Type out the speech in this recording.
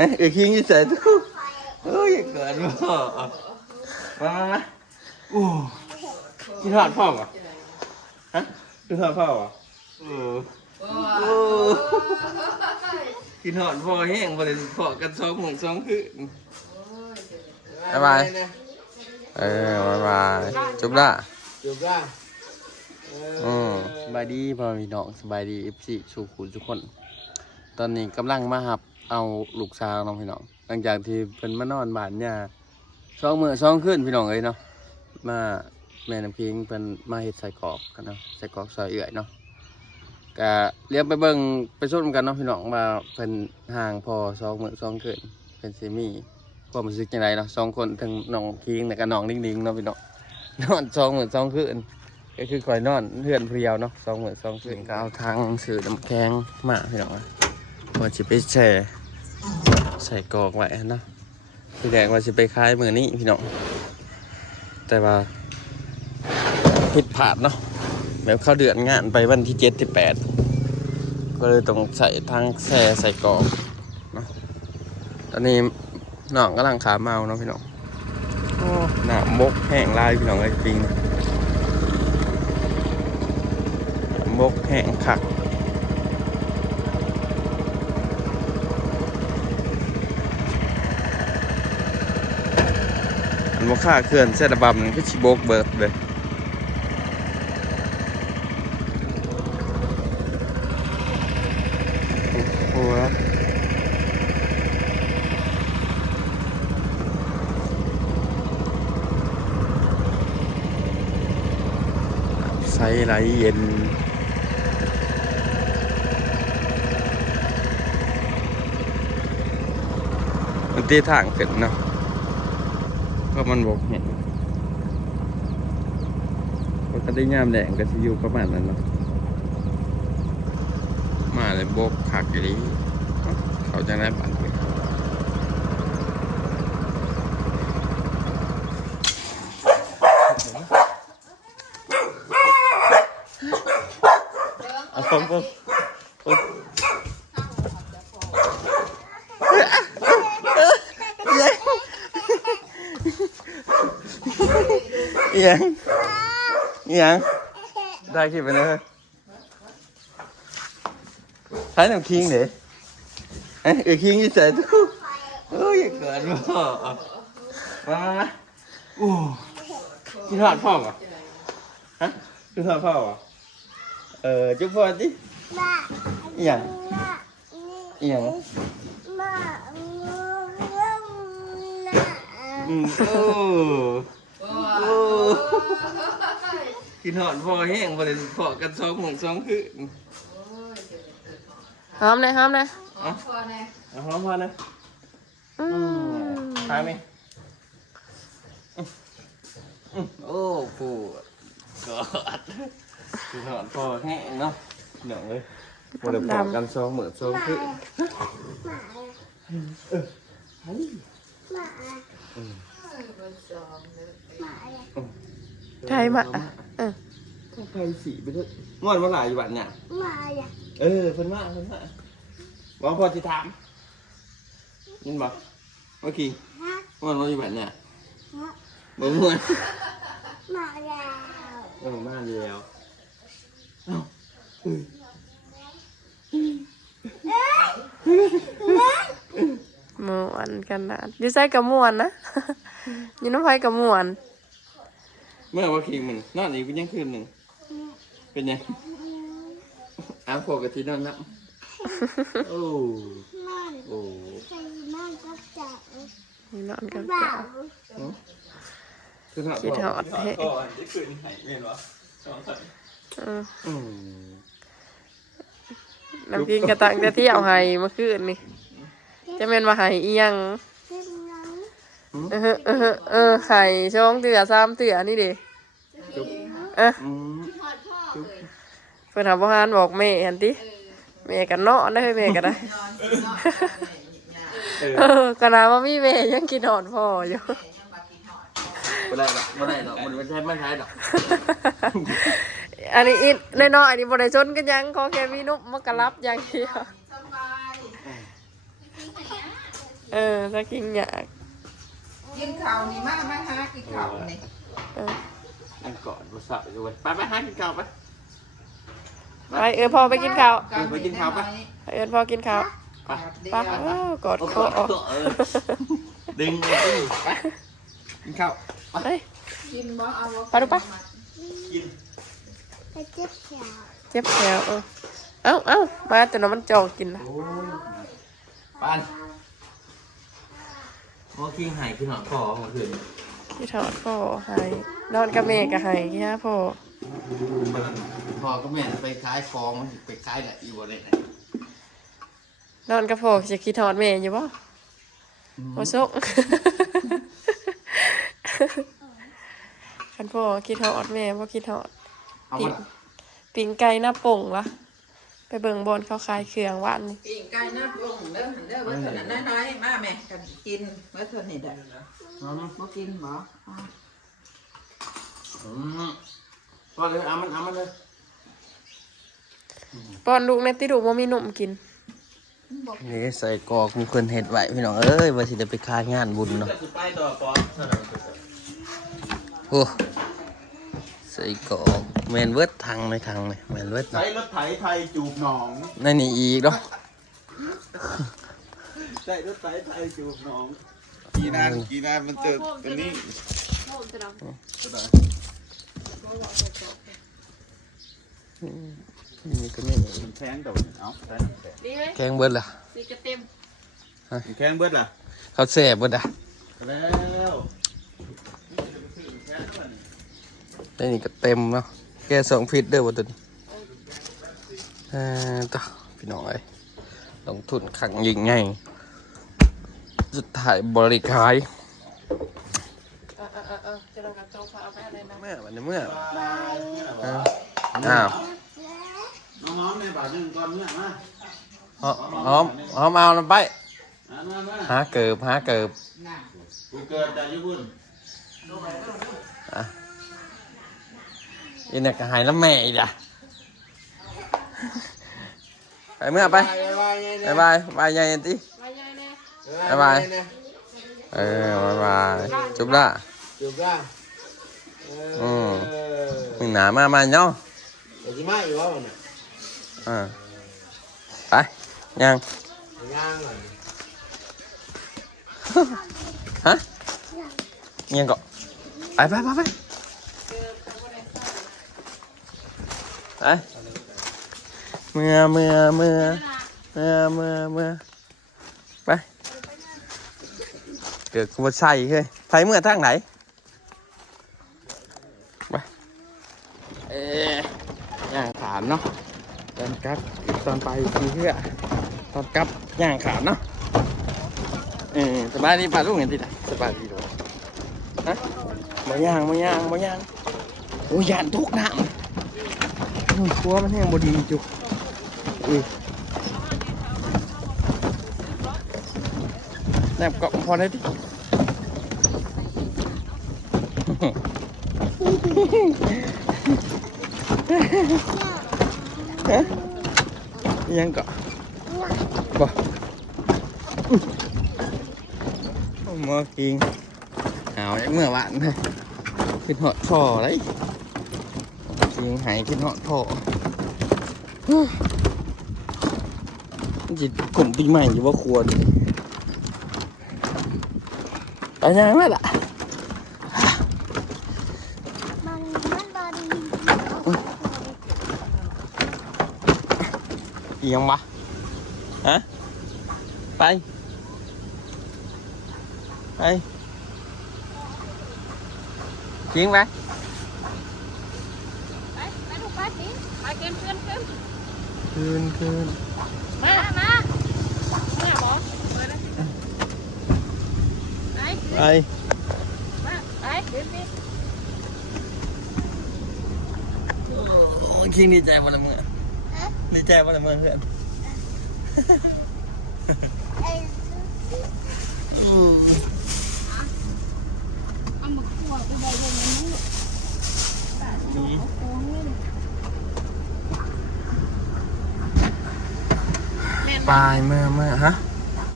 เอ้ยคิงจะใส่ทุกเอ้ยเกิดมาโอ้กินทอดพ่อป่ะฮะกินทอดพ่อป่ะโอ้กินทอดพ่อแห้งบริเวณพ่อกัน2 มื้อ 2 คืนบ๊ายบายบ๊ายบายจุ๊บละสบายดีพ่อพี่น้องสบายดีFCสู่คุณทุกคนตอนนี้กำลังมาหับเอาลูกสาวน้องพี่น้องหลังจากที่เป็นมานอนบ้านเนี่ย2 มื้อ 2 คืนพี่น้องเลยเนาะมาแม่น้ำพิงเป็นมาเฮ็ดใส่กรอกกันเนาะใส่กรอกซอยเอื่อยเนาะก็เรียกไปเบิ่งไปชมกันเนาะพี่น้องว่าเป็นห่างพอ2 มื้อ 2 คืนเป็นซีมี่ความรู้สึกยังไงเนาะ2 คนทั้งน้องพิงและก็น้องดิ้งๆเนาะพี่น้องนอน2 มื้อ 2 คืนก็คือคอยนอนเพื่อนเพรียวเนาะ2 มื้อ 2 คืนก็เอาทางสื่อน้ำแข็งมาพี่น้องพอจะไปแช่ใส่กรอกไว้เนาะพี่แดงว่าจะไปคายมื้อนี้พี่น้องแต่ว่าผิดพลาดเนาะแบบเข้าเดือนงานไปวันที่7 ที่ 8ก็เลยต้องใส่ทางแช่ใส่กรอกเนาะตอนนี้น้องกำลังขาเมาเนาะพี่น้องหน้ามกแห้งลายพี่น้องไอ้จริงมกแห้งคักอันมกค่าเคลื่อนเส้นระบำมันก็ชิบกเบิดเลยโอ้โหใส่ไหลเย็นมันตีทางขึ้นเนาะก็มันบกเห็นปกติยามแดงก็จะอยู่ประมาณนั้นเนาะมาเลยบกขักอย่างนี้เขาจะได้ปั่นไปเอาผมยังได้คลิปไปเลยใช้น้ำคิงเดี๋ยวคิงจะใส่ทุกเอ้ยเกิดมาโอ้กินทอดพ่อป่ะฮะกินทอดพ่อป่ะจุ๊บพ่อดิยังกินหอดพ่อแห้งบริเวณพ่อกัน2 มื้อ 2 คืนหอมเลยหอมพ่อนะทานไหมโอ้ปูกอดกินหอดพ่อแห้งเนาะเหนื่อยเลยบริเวณพ่อกัน2 มื้อ 2 คืนใช่มาถ้าใครสีไปด้วยงอนว่าหลายอยู่บ้านเนี่ยเพิ่นว่าบอกพอจะถามยินบอกเมื่อกี้งอนว่าอยู่บ้านเนี่ยบ่ม่วนมาแล้วมาแล้วม่วนกันนะอยู่ใส่กับม่วนนะอยู่น้ำไฟกับม่วนเมื่อว่าคิงมันนอนอีกเป็นยังคืนหนึ่งเป็นยังอ้าวพอกะทินอนนับโอ้นอนกับจ๋าคิดหอดเฮ้น้ำพิงกระตังจะเที่ยวไห้เมื่อคืนนี่จะเป็นมาไห้อีหยังไข่2 เตือ3 เตือนี่ดิเพื่อนทำอาหารบอกแม่เห็นติแม่กันเนาะได้แม่กันได้ขนาดว่ามีแม่ยังกินหอดพ่ออยู่ไม่ได้หรอกมันไม่ใช่หรอกอันนี้น้อยๆอันนี้บริชนกันยังขอแค่มีนุ่มมากระลับอย่างเดียว จะกินอยาก กินข้าวนี่มาหากินข้าวนี่ อันก่อนมาสอบอยู่ไปหากินข้าวไป ไปพ่อไปกินข้าว ไปกินข้าวไป พ่อกินข้าว ไป ไปกอดคอ ดึงไปกินข้าว เฮ้ย กินบ่เอา ไปดูปะ กิน เจ็บแขวเอ้ามาจนมันจองกินนะ ปานพอคิงหายขึ้นหอคอของคืน ที่ถอดพ่อหายนอนกับแม่ก็หายที่ฮะพ่อ พอก็แม่ไปขายของไปขายแหละอีบ่ได้ นอนกับพ่อจะคิดถอดแม่อยู่ป่ะโอ้ซุกคันพ่อคิดถอดแม่พ่คิดถอด เอา ปิ่ มาง ปิ่งไก่หน้าป่งวะไปเบิ่งบอลเขาขายเครื่องหวานนี่ ปิ้งไก่น้ำลงเด้อเบิ่เท่านั้นน้อยๆมาแม่กันกินเบิ่เท่านี้ได้บ่กินบ่ ก็เลยเอามันเลย ป้อนลูกในติดูว่ามีนมกิน นี่ใส่กอกมีคนเห็ดไว้พี่น้องเอ้ยว่าสิจะไปค้างานบุญเนาะโอ้ใส่กอกแมนเวิร์ดทางในทางเลยแมนเวิร์ด ใช้รถไถไทยจูบหนอง นั่นนี่อีกเนาะ ใช้รถไถไทยจูบหนองกี่นานมันเจอตัวนี้ นี่ก็ไม่ มันแพงตัวเอาใช้ ดีไหม แกงเบิร์ดล่ะ สีกระเต็ม มันแพงเบิดล่ะ เขาแซ่บเบิร์ดอ่ะ แล้ว นี่ก็เต็มเนาะแกสองพิษเด้อวันตัวนี้ต่อพี่น้องเอ้ยลงทุนขังยิงไงสุดท้ายบริขายจะลองกับโจ๊กเอาไปอะไรนะ เมื่ออ้าว น้องๆในบาทหนึ่งก่อนเมื่อมา หอมเอาลงไป มา หาเกิบ กูเกิดจากญี่ปุ่น อ่ะอีเนี่ยก็หายแล้วแม่อีกอ่ะไปเมื่อไปบายยายติ มาใหญ่แน่ บายบายจุ๊บละ จูบล่ะ มึงหนามาเนาะ เดี๋ยวจะมาอีกแล้วเนี่ย ไปยัง ย่างก่อน ฮะยังก็ไปไปเมื่อไปเกิดกูใส่เฮ้ยไปเมื่อทางไหนไปย่างขามเนาะตอนกลับตอนไปทีเพื่อตอนกลับย่างขามเนาะสบายดีป่ะลูกเห็นดิสบายดีด้วยฮะมาย่างโอ้ยยานทุกน้ำกลัวมันแห้งบดีจุกแนบเกาะพอได้ดิฮะยังเกาะบ่เมื่อกินหาวอย่างเมื่อวานเลยขึ้นหอดท่อเลยกินหายขึ้นหอดท่อจิตกลุ่มปีใหม่อยู่ว่าควรไปยังไงล่ะอีกยังวะฮะไปจริงไหม ไปลูกไปสิไปเกิน คืน มาเนี่ยบอไป เดินสิ โอ้ยคิงดีใจวันละมื้อดีใจวันละมื้อเพื่อนปลายเมื่อฮะ